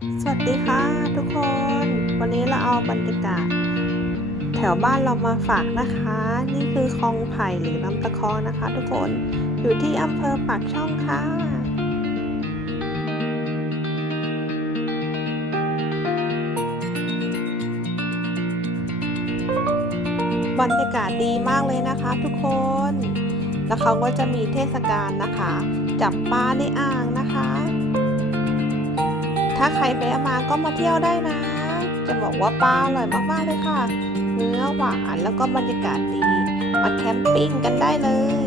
สวัสดีค่ะทุกคน วันนี้เราเอาบรรยากาศ แถวบ้านเรามาฝากนะคะ นี่คือคลองไผ่หรือลำตะคองนะคะ ทุกคนอยู่ที่อำเภอปากช่องค่ะบรรยากาศดีมากเลยนะคะ ทุกคน แล้วเขาก็จะมีเทศกาลนะคะ จับปลาในอ่าง ถ้าใครแวะมาก็มาเที่ยวได้นะ จะบอกว่าป้าอร่อยมากๆเลยค่ะ เนื้อหวานแล้วก็บรรยากาศดี มาแคมปิ้งกันได้เลย